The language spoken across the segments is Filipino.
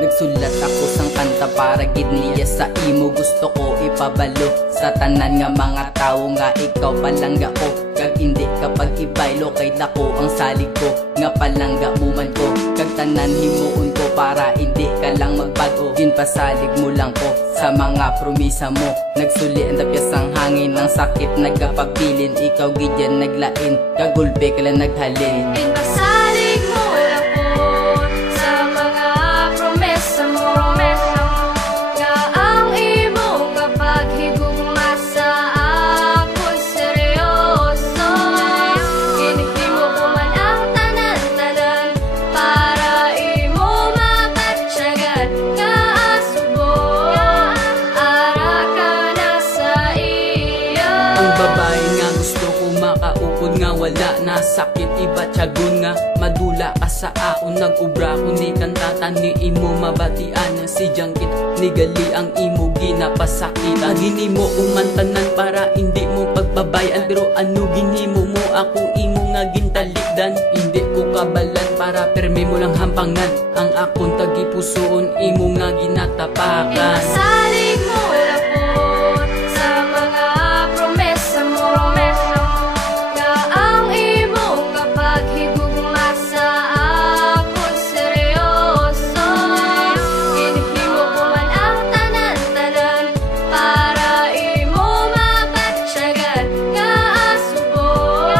Nagsulat ako sang kanta para gid niya sa imo. Gusto ko ipabalo sa tanan nga mga tao nga ikaw palangga ko. Kag hindi kapag ibaylo kay dako ang salig ko. Nga palangga mo man ko, kag tanan himuon ko para hindi ka lang magbago. Ginpasalig mo lang ko sa mga promisa mo. Nagsuli ang tapyas ang hangin ng sakit nagapagpilin. Ikaw gid yan naglain, kagulbe ka lang naghalin. Ginpasalig mo lang ko sa mga promesa mo. Nga ang imo nga paghigugma sa akon seryoso. Ginhimo ko man ang tanan-tanan para imo mapatyagan. Nga asubong ara ka na sa iya. Ang babae nga gusto ko makaupod nga wala na sakit iba tiyagon nga madula ka sa akon. Nag-ubra ko ni kantatan ni imo mabatian si jangkit ni gali ang imo ginapasakitan. Ginimo umantanan para hindi mo pagbabayan, pero ano ginhimo mo ako imo nga gintalikdan. Hindi ko kabalan para permi mo lang hampangan ang akon tagipusoon imo nga ginatapakan. Ginpasalig mo lang ko sa mga promesa mo. Nga ang imo nga paghigugma sa akon seryoso. Ginhimo ko man ang tanan-tanan para imo mapatyagan. Nga asubong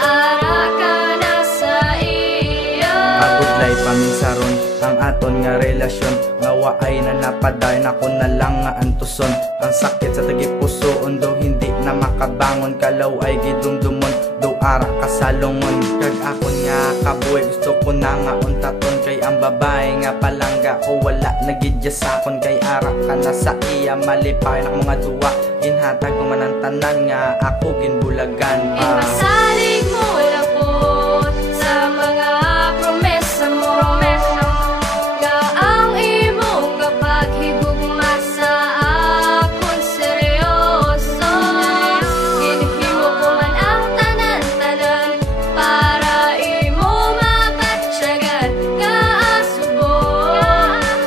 ara ka na sa iya. Pagudlay paminsaron ang aton nga relasyon. Nga waay na napadayon ako na lang nga antuson. Ang sakit sa tagipusoon do hindi na makabangon. Kalaw ay gidumdumon do ara kasalungon. Kag akon nga kabuhi gusto ko na nga untaton. Kay ang babae nga palangga ko wala nagidya sa akon. Kay ara ka na sa iya malipay na mga duwa. Ginhatag ko man ang tanan nga ako ginbulagan pa. Ginpasalig mo lang ko sa mga promesa mo. Nga ang imo nga paghigugma sa akon seryoso. Ginhimo ko man ang tanan-tanan para imo mapatyagan. Nga asubong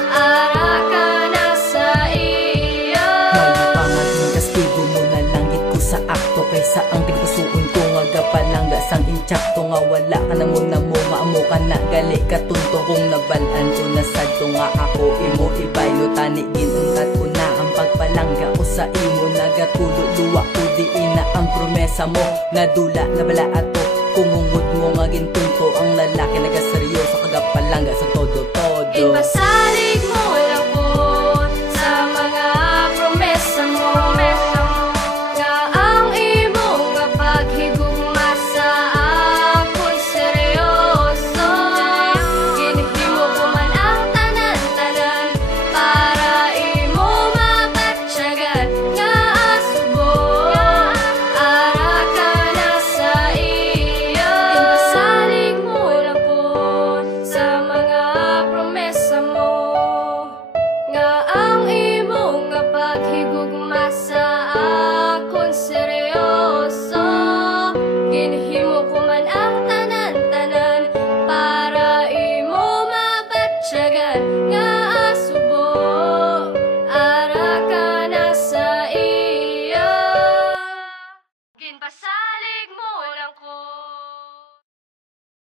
ara ka na sa iya. May pamating kastigo mo na langit ko sa akto. Kaysa ang pinagpusuon ko nga gapalangga sang inchakto. Nga wala ka na mo nga amo ka na gali katunto. Kung nabalaan ko na sadto nga ako imo ibaylo tani ginuntat ko na ang pagpalangga ko sa imo. Nagatulo luwa ko di ina ang promesa mo. Nadula na bala ato kung hungod mo nga gintunto. Ang lalaki nagaseryoso kagapalangga sa todo-todo. Ginpasalig